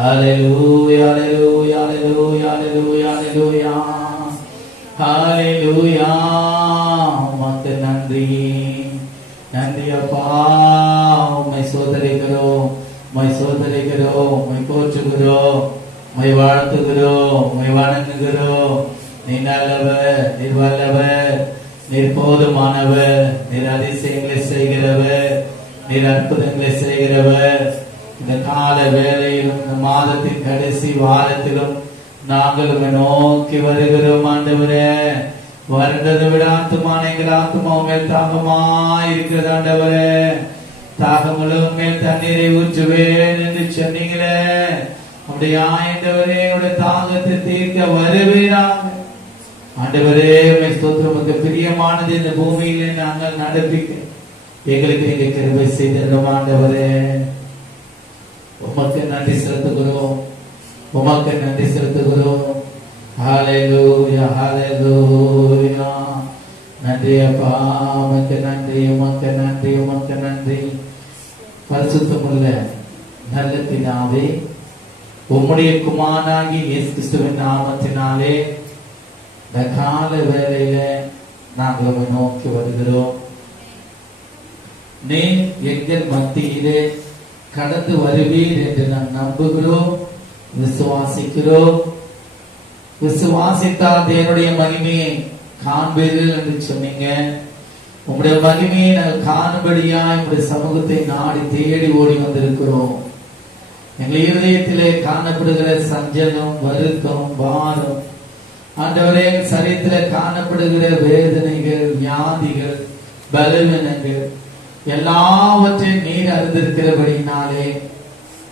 Hallelujah, hallelujah, hallelujah, hallelujah, hallelujah. Hallelujah. உமக்கு நன்றி. நன்றி அப்பா. உம்மை சோதரிக்கிறோம், உம்மை சோதரிக்கிறோம், உம்மை போற்றுகிறோம், உம்மை வாழ்த்துகிறோம், உம்மை வணங்குகிறோம். நீ நல்லவர், நீர் வல்லவர், நீர் போதுமானவர், நீர் அதிசயங்களை செய்கிறவர், நீர் அற்புதங்களை செய்கிறவர். இந்த கால வேளையிலும் இந்த மாதத்தின் கடைசி வாரத்திலும் நாங்கள் உம்மை நோக்கி வருகிறோம் ஆண்டவரே. வருடதை விட ஆத்துமான எங்கள் ஆத்துமா மேல் தாகமாய் இருக்கிறது ஆண்டவரே. தாகமுள்ள மேல் தண்ணீரை ஊற்றுவேன் என்று சொன்னீங்களே. உடைய ஆண்டவரே உடைய தாகத்தை தீர்க்க வருவீராக ஆண்டவரே. உம்மை ஸ்தோத்திரம். உமக்கு பிரியமானது இந்த பூமியிலே நாங்கள் நடப்பிக்க எங்களுக்கு நீங்க கிருபை செய்தருளும் ஆண்டவரே. உமக்கு நன்றி செலுத்துகிறோம், உமக்கு நன்றி செலுத்துகிறோம். ஹல்லேலூயா, ஹல்லேலூயா. நன்றி அப்பா, உமக்கு நன்றி, உமக்கு நன்றி, உமக்கு நன்றி. பரிசுத்தமுள்ள நல்ல பிதாவே, உம்முடைய குமாரனாகிய இயேசு கிறிஸ்துவின் நாமத்தினாலே இந்த கால வேளையில நாங்கள் உம்மை நோக்கி வருகிறோம். நீ எங்கள் மத்தியிலே கடந்து வருவீர் என்று நான் நம்புகிறோம், விசுவாசிக்கிறோம். விசுவாசித்தால் தேவனுடைய மகிமையை காண்பீர்கள் என்று சொன்னீங்க. உங்களுடைய மகிமையை நாங்கள் காணும்படியா உங்களுடைய சமூகத்தை நாடி தேடி ஓடி வந்திருக்கிறோம். எங்கள் இருதயத்திலே காணப்படுகிற சஞ்சலம், வருத்தம், பாரம், ஆண்டவரே சரீரத்தில் காணப்படுகிற வேதனைகள், வியாதிகள், பலவீனங்கள் எல்லாவற்றையும் நீர் அறிந்திருக்கிறபடினாலே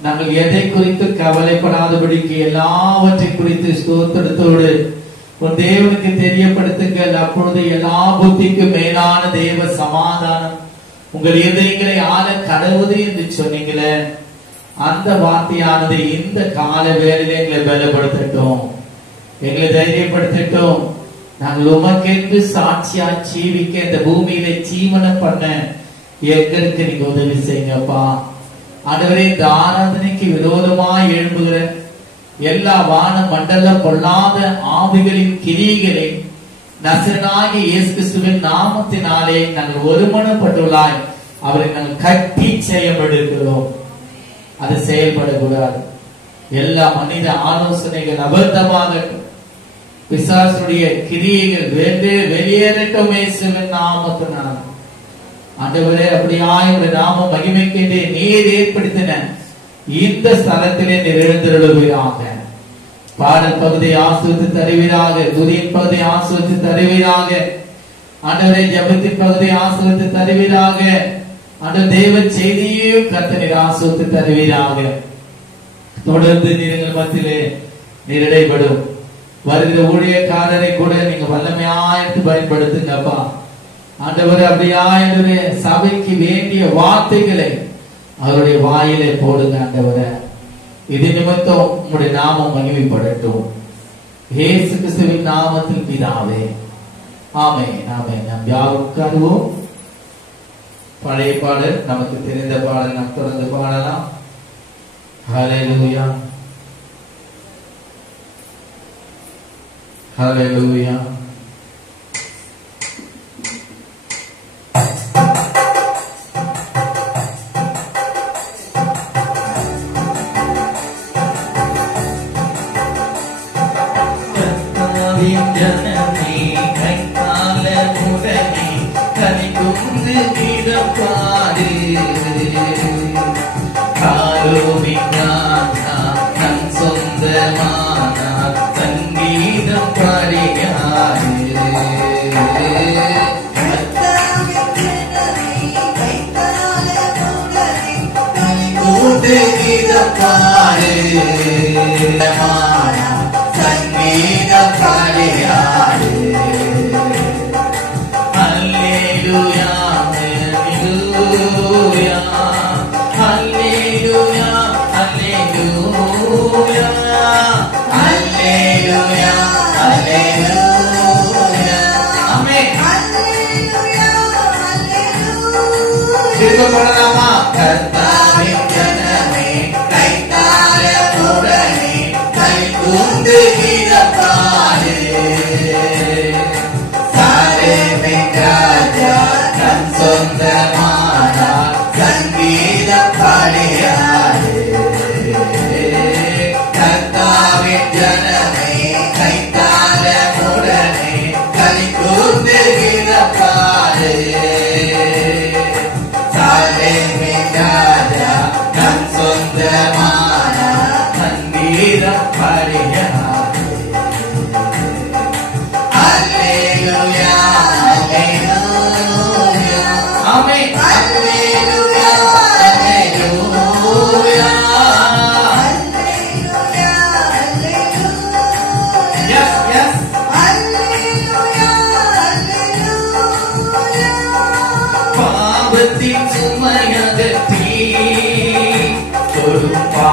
நாங்கள் எதை குறித்து கவலைப்படாதபடிக்கு எல்லாவற்றை குறித்து ஸ்தோத்திரத்தோடு ஒரு தேவனுக்கு தெரியப்படுத்துங்கள். அப்பொழுது எல்லா புத்திக்கு மேலான தேவ சமாதானம் உங்கள் இதயங்களை ஆள கடவுது என்று சொன்னீங்களே. அந்த வார்த்தையானது இந்த கால வேளையிலே எங்களை பலப்படுத்தட்டும், எங்களை தைரியப்படுத்தட்டும். நாங்கள் உமக்கென்று சாட்சியா ஜீவிக்க இந்த பூமியில ஜீவன பண்ண எங்களுக்கு நீங்க உதவி செய்யுங்கப்பா. ஆண்டவரே, இந்த ஆராதனைக்கு விரோதமாய் எழும்புகிற எல்லா வான மண்டல பொல்லாத ஆவிகளின் கிரியைகளை நசரனாகிய இயேசு கிறிஸ்துவின் நாமத்தினாலே நாங்கள் ஒருமனப்பட்டுள்ளாய் அவரை நாங்கள் கட்டி செய்யப்படுகிறோம். அது செயல்படக்கூடாது. எல்லா மனித ஆலோசனைகள் அபத்தமாகட்டும், பிசாசுடைய கிரியைகள் வெளியேறட்டும் இயேசுவின் நாமத்தினால. ஆண்டவரே, அப்படியாய் ஒரு நாம மகிமைக்கின்றே நீர் ஏற்படுத்தின இந்த ஸ்தலத்திலே நீர் எழுந்தருளுவீராக. பாடல் பகுதியை ஆசீர்வதித்து தருவீராக, துதியின் பகுதியை ஆசீர்வதித்து தருவீராக. ஆண்டவரே, ஜெபத்தின் பகுதியை ஆசீர்வதித்து தருவீராக. ஆண்டவர், தேவ செய்தியையும் கர்த்தர் ஆசீர்வதித்து தருவீராக. தொடர்ந்து நீங்கள் மத்தியிலே நீர் இடைப்படும் வருகிற ஊழியக்காரரை கூட நீங்க வல்லமையா எடுத்து பயன்படுத்துங்கப்பா. ஆண்டவரே, அப்படியா சபைக்கு வேண்டிய வார்த்தைகளை அவருடைய வாயிலே போடுங்க ஆண்டவரே. இது நிமித்தம் உங்களுடைய நாமம் மகிமைப்படட்டும். இயேசு கிறிஸ்துவின் நாமத்தில் பிதாவே, ஆமென், ஆமென். நாம் யாரும் உட்காருவோம். பழைய பாடல், நமக்கு தெரிந்த பாடல் நாம் தொடர்ந்து பாடலாம். ஹல்லேலூயா, ஹல்லேலூயா. ஜனமே கைகால முடனே கனிகுந்து நிரப்பாடு காரோவிங்கானா தன் சொந்தமானா சங்கீதம் பாடியாடு. நிரப்பாடு சங்கீத பாடியாடு. ஹல்லேலூயா, ஹல்லேலூயா, ஹல்லேலூயா, ஹல்லேலூயா, ஹல்லேலூயா, ஹல்லேலூயா. ஆமென். ஹல்லேலூயா, ஹல்லேலூயா. திரும்ப பாடலாமா? கர்த்தாவின் ஜனமே கைத்தால கூட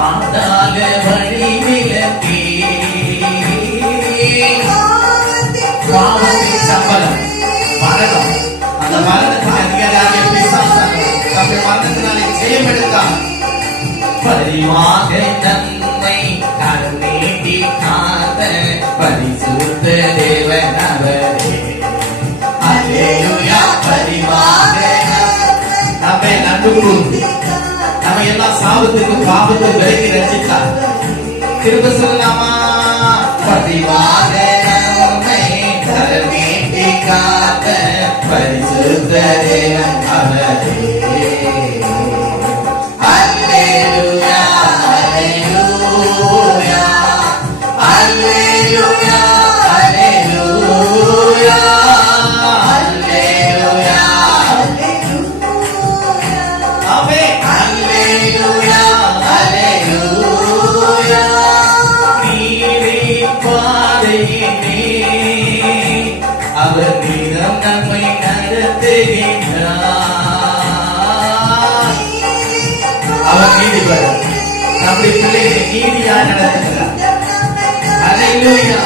பாதாள வழி விலக்கி பாவத்தின் சம்பளம் மரணம். அந்த மரணத்தின் அதிகாரியாக பிசாசானவன் தன்னுடைய மரணத்தினாலே ஜெயம் எடுத்தான். பரிவாக தன்னை கருணீட்டி காத்த பரிசுத்த தேவன் அவரே. அல்லேலூயா. பரிவாக நம்மை நன்கு கூர்ந்து நம்ம எல்லா சாபத்துக்கும் பாவத்துக்கும் விலக்கி ரட்சித்தார். திரும்ப சொல்லலாமா? பரிவாக நம்மை கருணீட்டி காத்த பரிசுத்த தேவன் அவரே. அல்லேலூயா. அல்லேலூயா. அல்லேலூயா. அல்லேலூயா. அல்லேலூயா. ஆமென். அல்லேலூயா. அல்லேலூயா. நீரே பாதையிலே அவர் நீரம் நம்மை நடத்துகின்றார். அவர் நீதிபதி. நம்முடைய பிள்ளைகளை நீதியா நடத்துகிறார். அல்லேலூயா.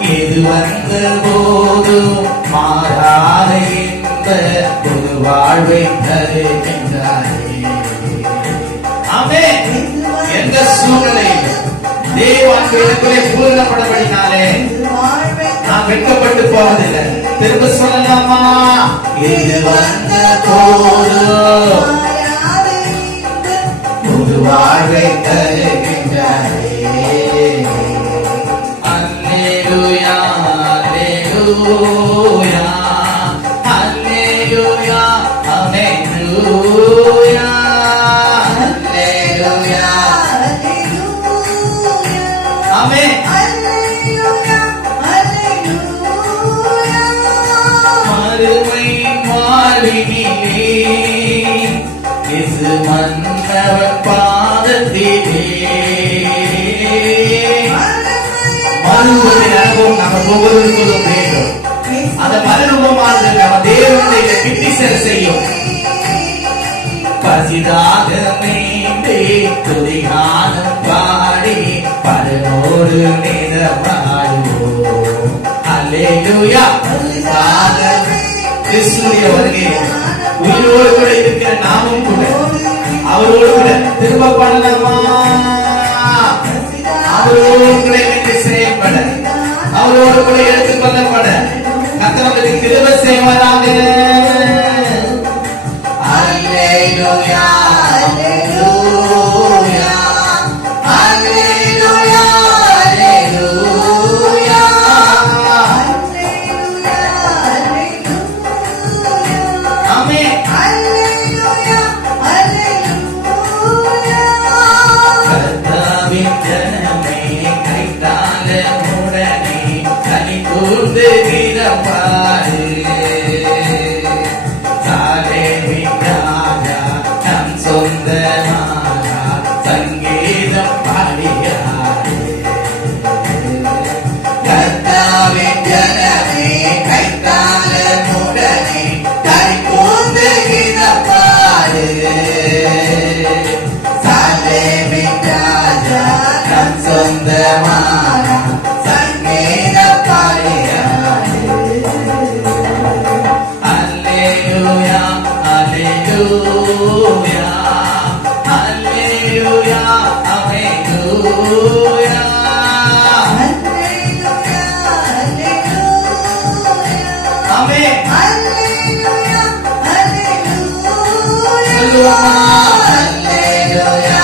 எது வந்த போதும் மாறாத இந்த ஒரு வாழ்வை தருகின்றாரே. ஆமென். எந்த சூழ்நிலையில் தேவன் எனக்குள்ளே பூரணப்படப்படினாலே நான் வெட்கப்பட்டு போவதில்லை. திரும்ப சொல்லலாமா? எது வந்த போதும் ஒரு வாழ்வை தருகின்றாரே. அல்லேலூயா. அல்லேலூயா. அல்லேலூயா. அல்லேலூயா. அல்லேலூயா. ஆமென். மறுமை மாறினிலே இயேசு மன்னவன் பாதத்திலே மறுபடி அனுபவம் நம்ம ஒவ்வொருவருக்கும் வேண்டும். அந்த மறுரூபமானது நம்ம தேவனுடைய கிட்டி சேர செய்யும். பசிதாக மீண்டே துதிகானம் பாடி பலனோடு நிதமாடுவோம். அல்லேலூயா. கிறிஸ்துவின் வருகை உயிரோடு கூட இருக்கிற நாமும் கூட அவரோடு கூட திரும்ப பண்ணலாமா? அவரோடு கூட எனக்கு செய்யப்பட அவரோடு கூட எடுத்துக் கொள்ளப்பட கர்த்தருக்கு கிருபை செய்வதாக. அல்லேலூயா. அல்லேலூயா. அல்லேலூயா. அல்லேலூயா. ஆமென். கர்த்தாவின் ஜனமே கைத்தால உடனே கனி கூர்ந்து கிடப்பாரு. சாலேமின் ராஜா நம் சொந்தமானா சங்கீதம் பாடுகிறாரு. கர்த்தாவின் ஜனமே கைத்தால உடனே கனி கூர்ந்து கிடப்பாரு. சாலேமின் ராஜா நம் சொந்தமானா சங்கீதம் பாடுகிறாரு. அல்லேலூயா. அல்லேலூயா. அல்லேலூயா. அல்லேலூயா. ஆமென். சொல்லுவோமா? அல்லேலூயா.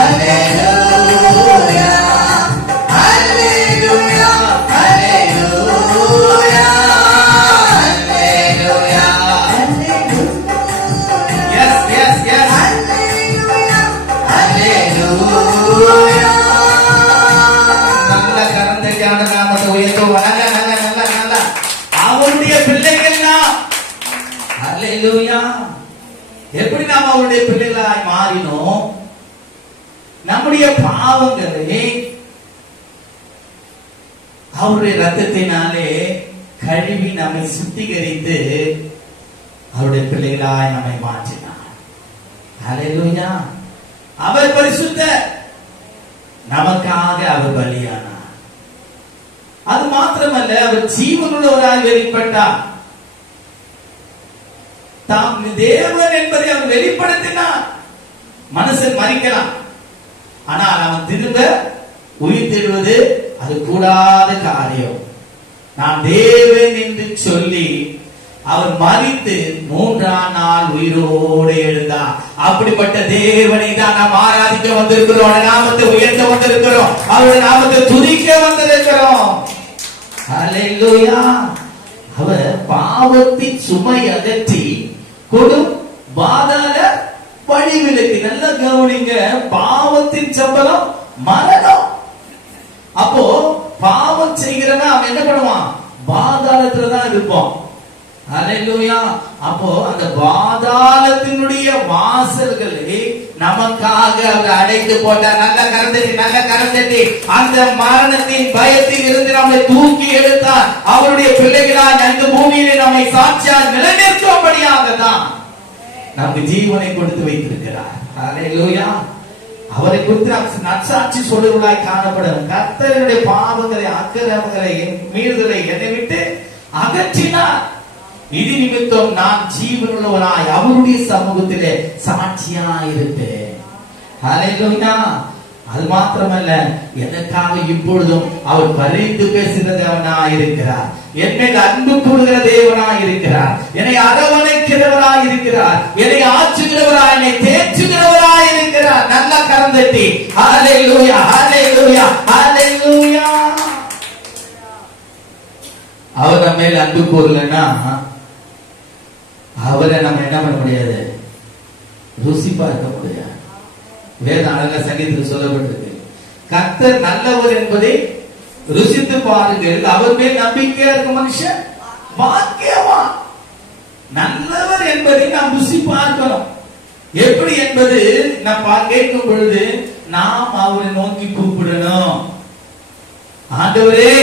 அல்லேலூயா. அல்லேலூயா. அல்லேலூயா. அல்லேலூயா. Yes, yes, yes. அல்லேலூயா. நல்ல கரந்தையான நாமத்தை உயர்த்துவோம். நல்ல அவருடைய பிள்ளைகள்லாம் அல்லேலூயா. எப்படி நாம் அவருடைய பிள்ளைகளாய் மாறினோம்? நம்முடைய பாவங்களை அவருடைய ரத்தத்தினாலே கழுவி நம்மை சுத்திகரித்து அவருடைய பிள்ளைகளாய் நம்மை மாற்றினார். அல்லேலூயா. அவர் பரிசுத்தர், நமக்காக அவர் பலியானார். அது மாத்திரமல்ல, அவர் ஜீவனுள்ளவராய் வெளிப்பட்டார். தாம் தேவன் என்பதை அவர் வெளிப்படுத்தினார். மனுஷன் மரிக்கலாம், ஆனால் அவன் திரும்ப உயிர்த்தெழுவது அது கூடாத காரியம். நான் தேவன் என்று சொல்லி அவர் மரித்து 3ஆம் நாள் உயிரோடு எழுந்தார். அப்படிப்பட்ட தேவனை தான் நாம் ஆராதிக்க வந்திருக்கிறோம். அவருடைய நாமத்தை உயர்த்த வந்திருக்கிறோம். அவருடைய நாமத்தை துதிக்க வந்திருக்கிறோம். ஹல்லேலூயா. அவர் பாவத்தின் சுமை அகற்றி கொடும் பாதாள பழிவிலக்கு. நல்ல கவனிங்க, பாவத்தின் சம்பளம் மரணம். அப்போ பாவம் செய்கிறவன் அவன் என்ன பண்ணுவான்? பாதாளத்துல தான் இருப்பான். ஹல்லேலூயா. அப்போ அந்த பாதாளத்தினுடைய வாசல்களை நமக்காக அவர் அடைத்து போட்டார். நல்ல கரந்தட்டி அந்த மரணத்தின் பயத்தில் இருந்து நம்மை தூக்கி எடுத்தார். அவருடைய பிள்ளைகளால் அந்த பூமியிலே நம்மை சாட்சியாக நிலைநிறுத்தும்படியாக தான் நமக்கு ஜீவனை கொடுத்து வைத்திருக்கிறார். ஹல்லேலூயா. அவரை குறித்து நற்சாட்சி சொல்லுவதாய் காணப்படும். கர்த்தருடைய பாவங்களை, அக்கிரமங்களை, மீறுதலை என்னை விட்டு அகற்றினார். இது நிமித்தம் நான் ஜீவனுள்ளவனாய் அவருடைய சமூகத்திலே சாட்சியாயிருப்பேன். ஹல்லேலூயா. அது மாத்திரமல்ல, எனக்காக இப்பொழுதும் அவர் பரிந்து பேசுகிற தேவனாய் இருக்கிறார். என் மேல் அன்பு கூறுகிற தேவனாய் இருக்கிறார். என்னை அரவணைக்கிறவராய் இருக்கிறார். என்னை ஆற்றுகிறவராய், என்னை தேற்றுகிறவராய் இருக்கிறார். நல்லா கரந்தட்டி ஹல்லேலூயா, ஹல்லேலூயா, ஹல்லேலூயா. அவர் நம்ம மேல் அன்பு கூறலன்னா அவரை நம்ம என்ன பண்ண முடியாது? ருசி பார்க்க முடியாது. வேத அழகா சங்கீதத்தில் சொல்லப்பட்டிருக்கு, கர்த்தர் நல்லவர் என்பதை ருசித்து பாருங்கள், அவர் மேல் நம்பிக்கையா இருக்க மனுஷன் பாக்கியவான். நல்லவர் என்பதை நாம் ருசி பார்க்கணும். எப்படி என்பது நாம் கேட்கும் பொழுது நாம் அவரை நோக்கி கூப்பிடணும். ஆண்டவரே,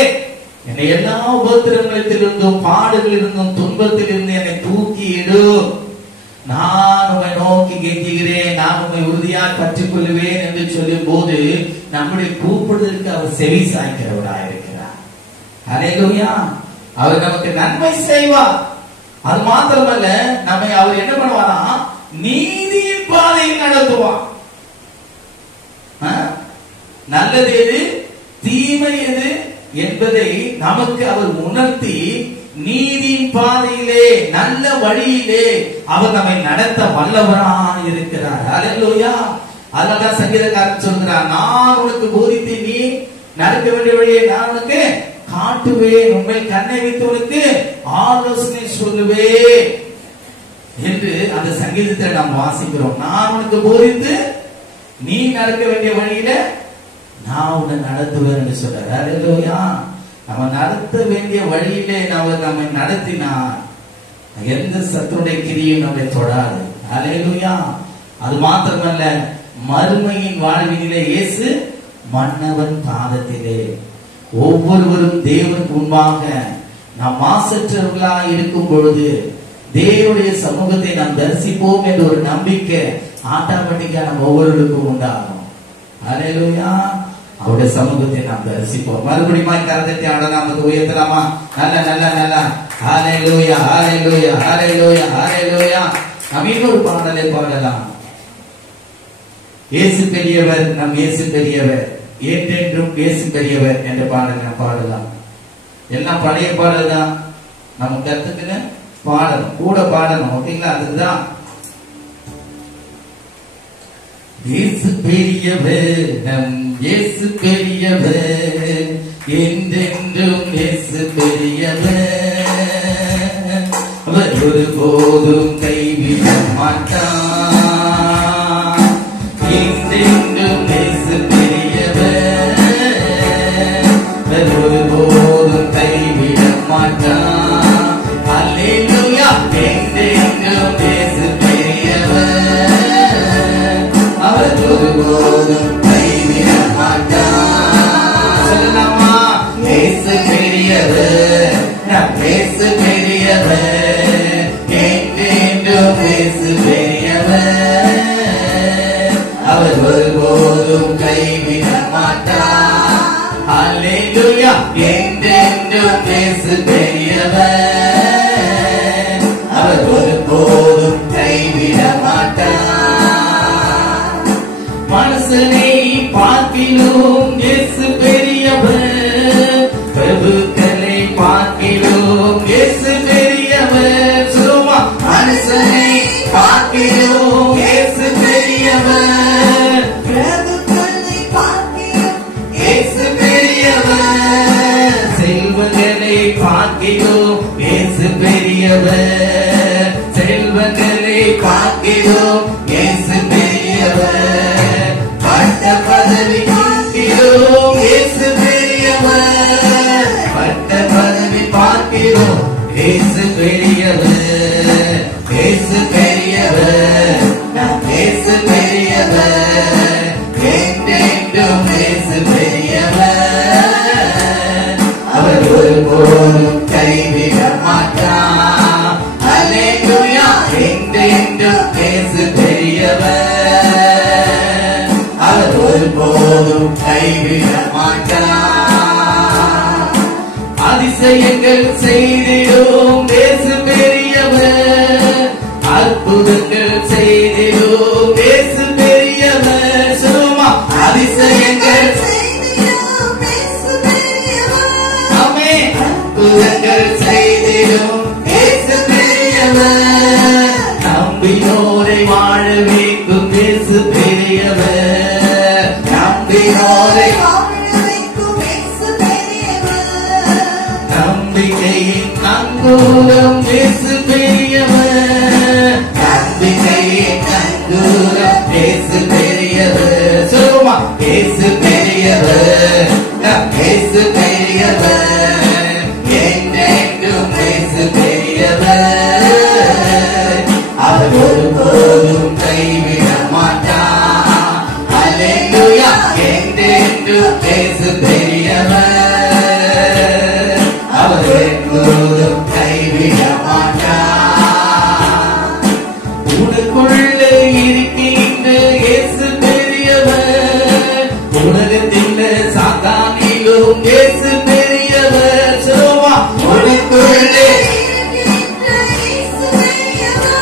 என்னை எல்லா உபத்திரங்களிலிருந்தும், பாடுகளிலிருந்தும், துன்பத்தில் இருந்து என்னை தூக்கி எடு. நான் உம்மை நோக்கி கெஞ்சுகிறேன், நான் உம்மை உறுதியாக பற்றிக் கொள்வேன் என்று சொல்லும் போது நம்முடைய கூப்பிடுதலுக்கு அவர் செவி சாய்க்கிறவராக இருக்கிறார். ஹல்லேலூயா. அவர் நமக்கு நன்மை செய்வார். அது மாத்திரமல்ல, நம்மை அவர் என்ன பண்ணுவாரா? நீதியின் பாதையில் நடத்துவார். நல்லது எது, தீமை எது என்பதை நமக்கு அவர் உணர்த்தி நீதியின் பாதையிலே, நல்ல வழியிலே அவர் நம்மை நடத்த வல்லவராக இருக்கிறார். ஹல்லேலூயா. அதனால சங்கீதக்காரன் சொல்கிறார், நான் உனக்கு போதித்து நீ நடக்க வேண்டிய வழியை நான் உனக்கு காட்டுவேன், உண்மை கண்ணை வைத்து உனக்கு ஆலோசனை சொல்லுவேன் என்று அந்த சங்கீதத்தை நாம் வாசிக்கிறோம். நான் உனக்கு போதித்து நீ நடக்க வேண்டிய வழியில நான் உன்னை நடத்துவேன் என்று சொல்றார். ஹல்லேலூயா. நம்ம நடத்த வேண்டிய வழியிலே நம்மை நடத்தினார் எந்த சத்துருடைய கிரியும் நம்மை தொடாது. ஹல்லேலூயா. அது மாத்திரமல்ல, மறுமையின் வாழ்வினிலே இயேசு மன்னவன் பாதத்திலே. ஒவ்வொருவரும் தேவனுக்கு முன்பாக நாம் மாசற்றவர்களாக இருக்கும் பொழுது தேவனுடைய சமூகத்தை நாம் தரிசிப்போம் என்ற ஒரு நம்பிக்கை ஆட்டோமேட்டிக்கா நம்ம ஒவ்வொருவருக்கும் உண்டாகும். ஹல்லேலூயா. அவருடைய சமூகத்தை நாம் தரிசிப்போம். மறுபடியும் கரத்தை ஆண்டவரை உயர்த்தலாமா? நல்ல நல்ல நல்ல ஹல்லேலூயா, ஹல்லேலூயா, ஹல்லேலூயா, ஹல்லேலூயா. நாம் இன்னொரு பாடலை பாடலாம். இயேசு பெரியவர், நம் இயேசு பெரியவர், என்றென்றும் இயேசு பெரியவர் என்ற பாடல் நாம் பாடலாம். எல்லாம் பழைய பாடல் தான், நம்ம கத்துக்குன்னு பாடணும், கூட பாடணும். ஓகேங்களா? அதுதான் இயேசு பெரியவர், நம் இயேசு பெரியவர், என்றென்றும் இயேசு பெரியவர், அவர் ஒருபோதும் கைவிட மாட்டார். என்றென்றும் இயேசு பெரியவர், அவர் ஒருபோதும் கைவிட மாட்டார். அல்லேலூயா. என்றென்றும் இயேசு பெரியவர், அவர் ஒருபோதும் கைவிட மாட்டார். சொல்லலாமா? இயேசு பெரியவர், நம் இயேசு பெரியவர், என்றென்றும் இயேசு பெரியவர், அவர் ஒருபோதும் கைவிட மாட்டார். அல்லேலூயா. என்றென்றும் இயேசு பெரியவர், அவர் ஒருபோதும் கைவிட மாட்டார். மனுஷனை பார்க்கிலும் இயேசு பெரியவர், பிரபுக்களை பார்க்கிலும் இயேசு பெரியவர். சும்மா மனுஷனை பார்க்கிலும் இயேசு பெரியவர், பிரபுக்களை பார்க்கிலும் இயேசு பெரியவர். செல்வங்களை பார்க்கிலும் இயேசு பெரியவர், செல்வங்களை பார்க்கிலும் இயேசு பெரியவர். பட்ட பதவி பார்க்கிலும் இயேசு பெரியவர், பட்ட பதவி பார்க்கிலும் இயேசு பெரியவர். இயேசு பெரியவர், இயேசு பெரியவர், என்றென்றும் இயேசு பெரியவர், அவர் ஒருபோதும் கைவிட மாட்டார். அல்லேலூயா. என்றென்றும் இயேசு பெரியவர், அவர் ஒருபோதும் கைவிட மாட்டார். அதிசயங்கள் செய்திடும் இயேசு பெரியவர், அற்புதங்கள் செய்திடும் இயேசு பெரியவர். சும்மா அதிசயங்கள் செய்திடும் இயேசு பெரியவர், ஆமே, அற்புதங்கள் செய்திடும் இயேசு பெரியவர். நம்பினோரை வாழ வைக்கும் இயேசு பெரியவர், நம்பினோரை வாழ வைக்கும் இயேசு பெரியவர், நம்பிக்கையின் நங்கூரம் இயேசு பெரியவர், நம்பிக்கையின் நங்கூரம் இயேசு பெரியவர். சும்மா இயேசு பெரியவர், இயேசு பெரியவர், என்றென்றும் இயேசு பெரியவர், அவர் ஒருபோதும் கைவிட மாட்டார். அல்லேலூயா. என்றென்றும் இயேசு பெரியவர், அவர் ஒருபோதும் கைவிட மாட்டார். உனக்குள்ளே இருக்கின்ற இயேசு பெரியவர், உலகத்தில் சாத்தானிலும் இயேசு பெரியவர். சும்மா உனக்குள்ளே இருக்கின்ற இயேசு பெரியவர்,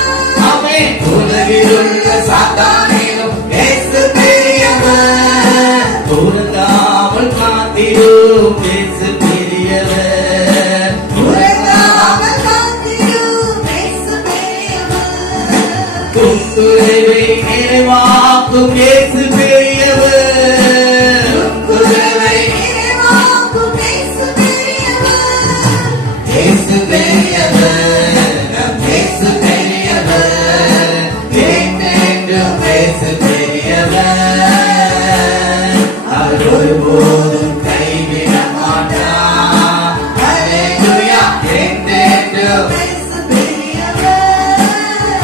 ஆமே, உலகிலுள்ள சாத்தானிலும் இயேசு பெரியவர், உறங்காமல் காத்திடும் இயேசு பெரியவர், உறங்காமல் காத்திடும் இயேசு பெரியவர், குறைவை நிறைவாக்கும் இயேசு பெரியவர், குறைவை நிறைவாக்கும் இயேசு பெரியவர், இயேசு பெரியவர், இயேசு பெரியவர், என்றென்றும் இயேசு பெரியவர், அவர் ஒருபோதும் கைவிட மாட்டார். அல்லேலூயா. என்றென்றும் இயேசு பெரியவர்,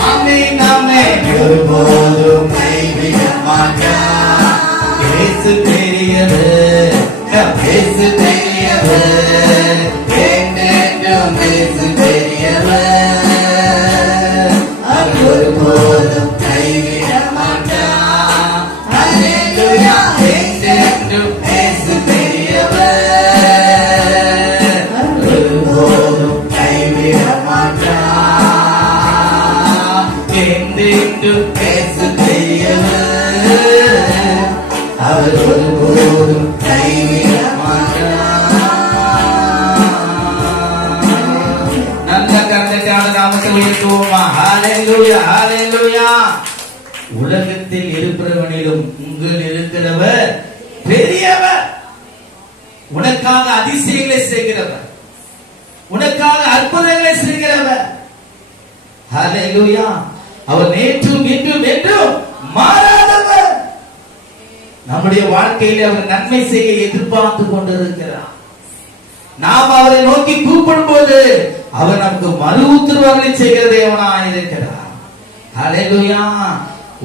ஆமென், ஆமென். ஒருபோதும் கைவிட மாட்டார். இயேசு பெரியவர், இயேசு பெரியவர், என்றென்றும் இயேசு பெரியவர், அவர் ஒருபோதும் கைவிட மாட்டார். அல்லேலூயா. என்றென்றும் இயேசு பெரியவர், ஒருபோதும் கைவிட மாட்டார். என்றென்றும் இயேசு பெரியவர், அவர் ஒருபோதும் கைவிட மாட்டார். நல்ல கர்த்தருடைய நாமத்தை உயர்த்துவோமா? ஹalleluya, ஹalleluya. உலகத்தில் இருப்பவனிலும் உங்கள் இருக்கிறவர் பெரியவர், உனக்காக அதிசயங்களை செய்கிறவர், உனக்காக அற்புதங்களை செய்கிறவர். ஹalleluya. அவர் நேற்றும் இன்றும் என்றும் மாறாதவர். நம்முடைய வாழ்க்கையில அவர் நன்மை செய்ய எதிர்பார்த்து கொண்டிருக்கிறார். நாம் அவரை நோக்கி கூப்பிடும் போது அவர் நமக்கு மறு உத்தரவாதங்களை செய்கிற தேவனாய் இருக்கிறார். ஹalleluya.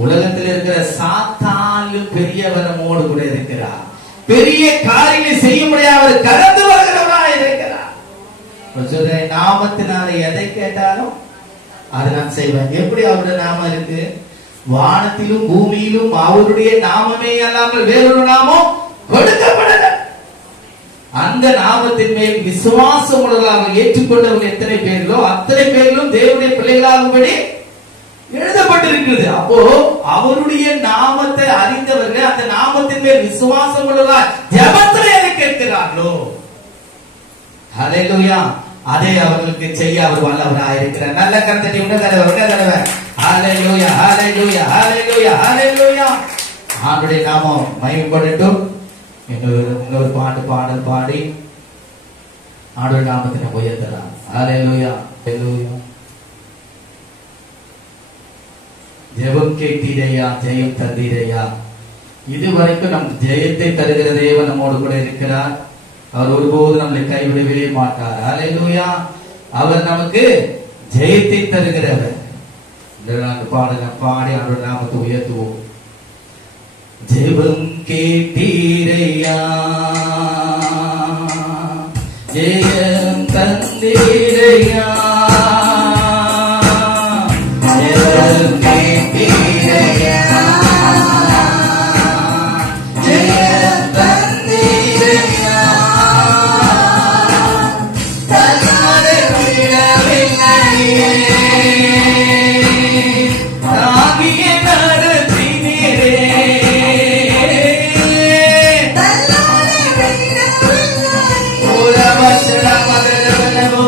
உலகத்தில் இருக்கிற சாத்தானிலும் பெரியவர் நம்மோடு கூட இருக்கிறார். பெரிய காரியங்களை செய்ய முடியாத அவர் கடந்து வருகிறவராய் இருக்கிறார். நாமத்தினால எதை கேட்டாலும் அதை நான் செய்வேன். எப்படி அவருடைய நாமம் இருக்கு? வானத்திலும் பூமியிலும் அவருடைய நாமமே அல்லாமல் வேறொரு நாமம் கொடுக்கப்படல. அந்த நாமத்தின் மேல் விசுவாசம் உள்ளவர்கள் ஏற்றுக்கொண்டவர்கள் எத்தனை பேர்களோ அத்தனை பேர்களும் தேவனுடைய பிள்ளைகளாகும்படி எழுதப்பட்டிருக்கிறது. அப்போ அவருடைய நாமத்தை அறிந்தவர்கள் அந்த நாமத்தின் மேல் விசுவாசம் உள்ளவர்கள் ஜெபத்திலே அதை கேட்கிறார்களோ, ஹல்லேலூயா, அதை அவர்களுக்கு செய்ய அவர் வல்லவராய் இருக்கிறார். நல்ல கர்த்தரை உணர்ந்தவர் ஹல்லேலூயா, ஹல்லேலூயா, ஹல்லேலூயா, ஹல்லேலூயா. ஆண்டவருடைய நாமம் மகிமைப்படட்டும். இன்னொரு பாடல் பாடி ஆண்டவருடைய நாமத்தை நம்ம உயர்த்தலாம். ஹல்லேலூயா, ஹல்லேலூயா. ஜெபம் கேட்டீரையா, ஜெயம் தந்தீரையா. இதுவரைக்கும் நம் ஜெயத்தை தருகிற தேவன் நம்மோடு கூட இருக்கிறார். அவர் ஒருபோது நம்மளை கைவிடவே மாட்டார். ஹல்லேலூயா. அவர் நமக்கு ஜெயத்தை தருகிறவர். பாடல பாடி அவருடைய நாமத்தை உயர்த்துவோம். ஜெபம் கேட்டீரையா, ஜெயம் தந்தீரையா. ஜெபம் கேட்டீரையா, ஜெயம் தந்தீரையா. தன்னாலே விடவில்லையே, தாங்கிய நடத்தினீரே. தன்னாலே விடவில்லையே, ஒரு வசன மகளவோ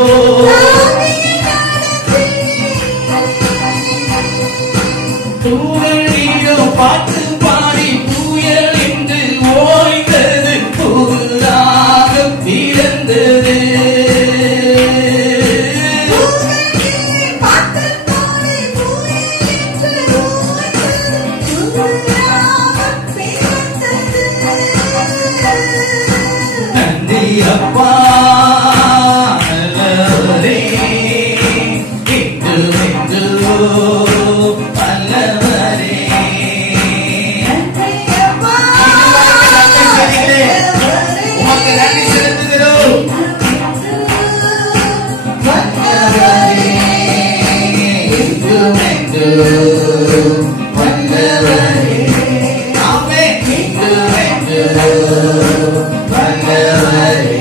தூரணியும் பாட்டு பாடி புயல் என்று ஓய்ந்தது, புதிதாக பிறந்தது. நன்றி அப்பா நல்லவரே, இன்று என்று நல்லவரே. உமக்கு நன்றி செலுத்துகிறோம். வல்லவரே, இன்று என்று வல்லவரே. ஆமென். இன்று என்று வல்லவரே.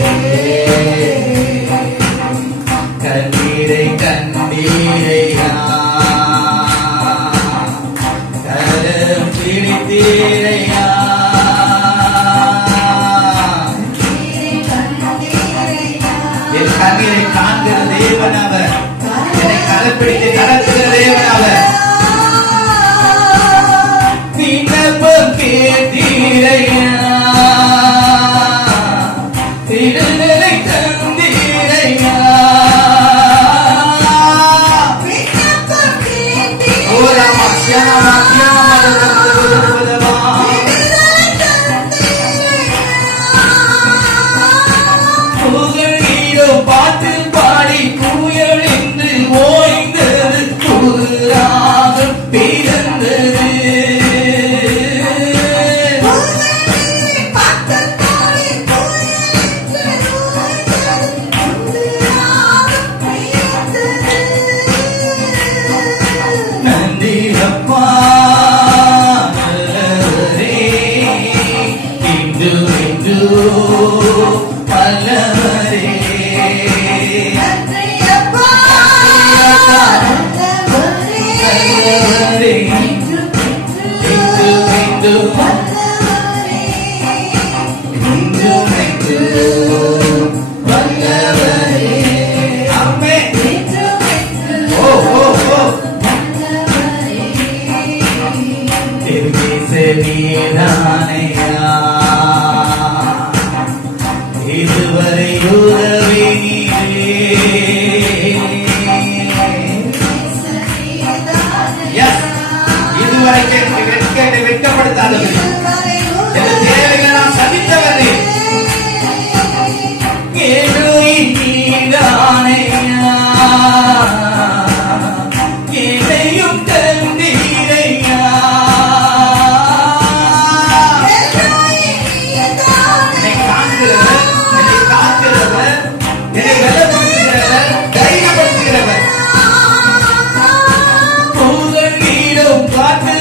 கண்ணீரை கண்டீரையா, கரம் பிடித்தீரையா. என் கண்ணீரை காண்கிற தேவன் அவர், என்னை கரப்பிடித்து நடத்துகிற தேவன் அவர். விண்ணப்பம் கேட்டீரையா, திருநிலை தந்தீரையா. புகழீரும் பாட்டு பாடி புயல் என்று ஓய்ந்தது, புதிதாக பிறந்தது. நன்றி அப்பா நல்லவரே, இன்று என்று வல்லவரே. நல்லவரே, இன்று என்று இன்று என்று வல்லவரே. ஆமென். ஓ ஓ ஓ நீதானையா, இதுவரை உதவி நீரே. இதுவரை கேட்டு வெட்கப்படுத்தாதவரே, என் தேவைகளை நான் சந்தித்தவரே. நீதானையா, என்னையும் தந்தீரையா. என்னை காண்கிறவர், என்னை காக்கிறவர், என்னை வெல்லப்படுத்துகிறவர், தைரியப்படுத்துகிறவர். புகழ் நீடும் காற்று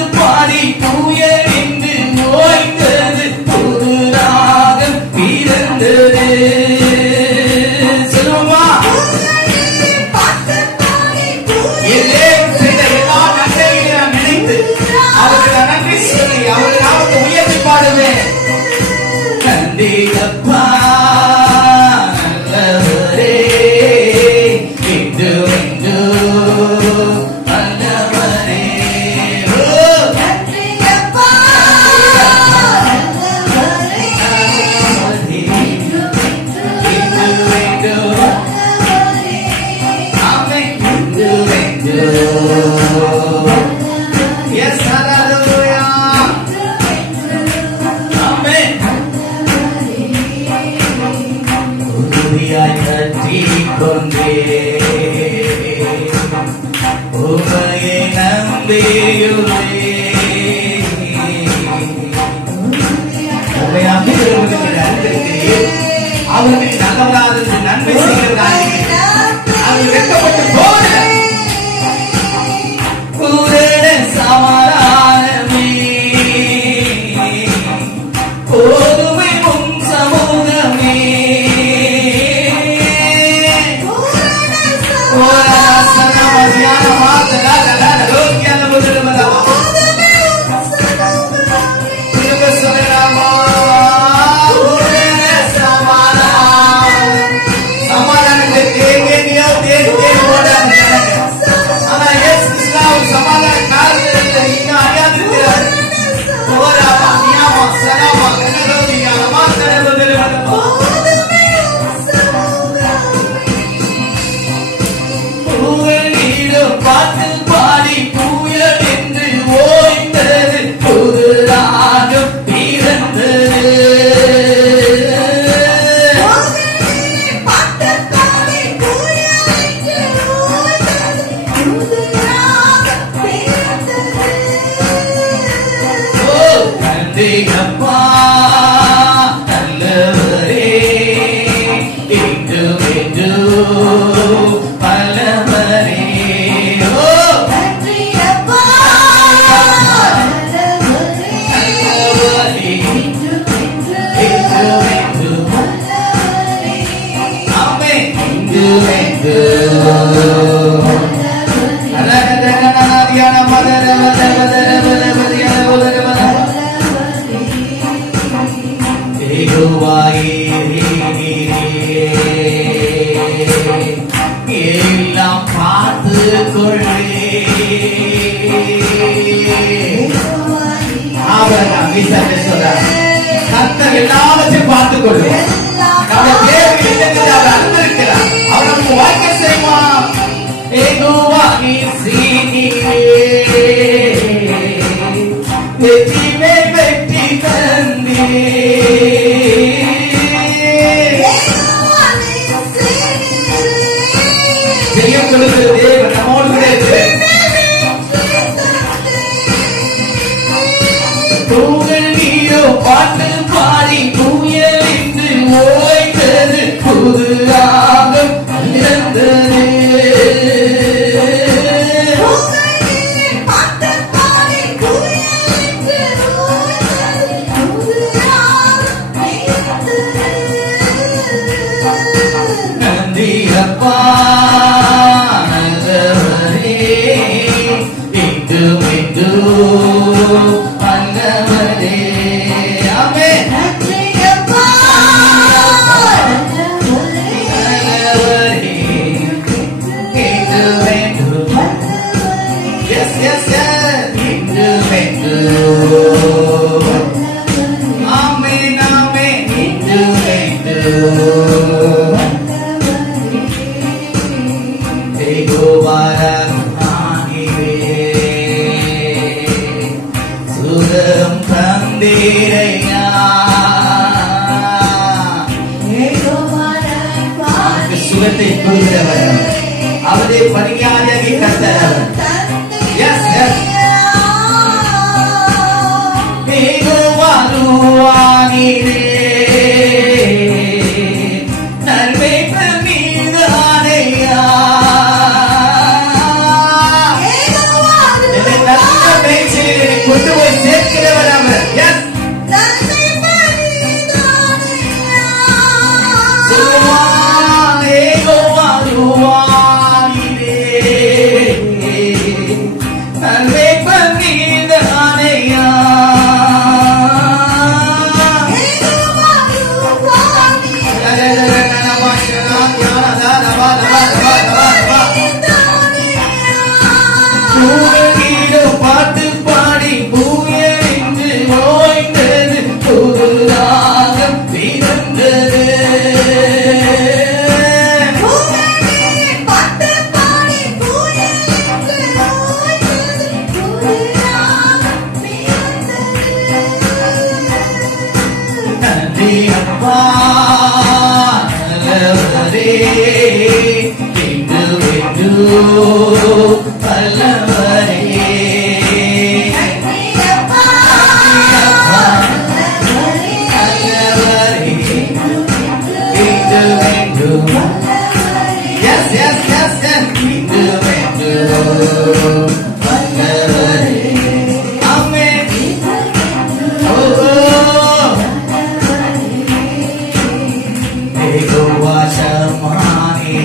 கொண்டே உமையை நம்பியுள்ளே. உண்மையாகவே விரும்புகிறேன், அறிந்திருக்கிறேன். அவருக்கு நல்லவராக இருந்து நன்மை செய்கிறதாக அவர் வெட்கப்பட்டு போன பூரண சமாதானமே போதுமை உன் சமூகமே. எல்லாம் பார்த்து கொள்ளே அவர் சொல்றார். கர்த்தர் எல்லாவற்றையும் பார்த்துக் கொள்ளும். அவர் அறிந்திருக்கிறார். அவர் நமக்கு வாய்க்க செய்வான். வெற்றி மேல் வெற்றி தந்தே ஜெயம் கொடுக்கிற தேவன் நம்மோடு கூட தூங்கல் நீரோ பாட்டு பாடி தூயல் என்று ஓய்ந்தது புது ராகம் இறந்தது. நன்றி அப்பா நல்லவரே இன்று இன்று நல்லவரே. ஆமென். நன்றி அப்பா நல்லவரே இன்று இன்று. Yes yes yes இன்று இன்று. ஆமென் ஆமென் இன்று இன்று. சுகம் தந்தீரையா சுகத்தை கொடுக்கிறவர் அவரே பணியாளியாகி கர்த்தர். எஸ் எஸ் வருவானீரே நன்மை மீதானையா கொண்டு போய் சேர்க்கிறவர் அவர். எஸ் வருவானீரே வல்லவரே Yes, yes, yes, yes. Amen. Oh, Ego Vashamani,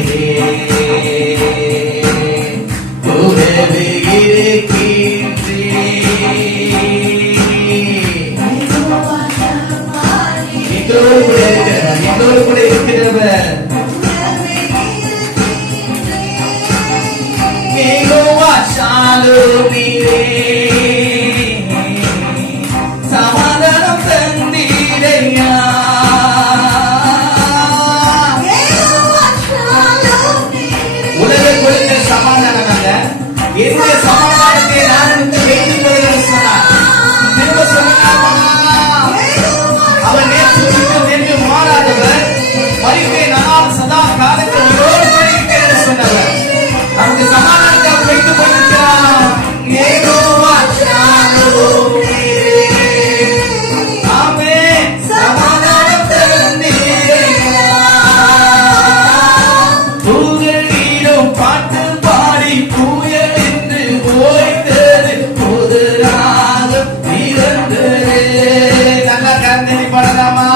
Ure Vigire Kintri, Indor Kure Kirava. சமாதானம் தந்தீரையா உலக கொடுத்த சமாதானம் அல்ல என்னுடைய சமாதானத்தை நான் வேண்டிக் கொள்கிறேன் சொன்னார். திரும்ப சொன்னார், அவர் நேற்று என்று மாறாதவர், மறிப்பே நான் சதா காலத்தில் உயிரோடு இருக்கிறேன் சொன்னவர். நமக்கு சமாதானத்தை அவர் வைத்துக் கொண்டிருக்கிறார். யெகோவா ஷாலோம். ஆமென். சமாதானம் தந்தீரையா. புகழீரும் பாட்டு பாடி புயல் என்று ஓய்ந்தது புதுராகம் பிறந்தது. நல்லா கந்தனி பாடலாமா?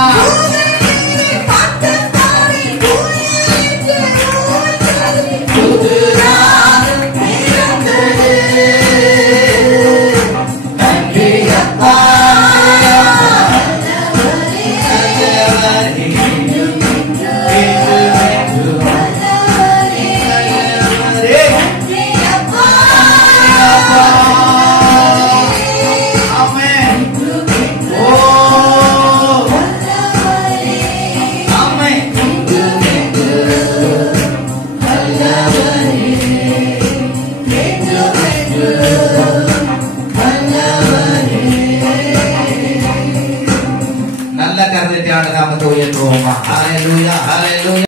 நல்ல கருத்தை நாமத்தை உயர்த்துவோமா? ஹல்லேலூயா, ஹல்லேலூயா.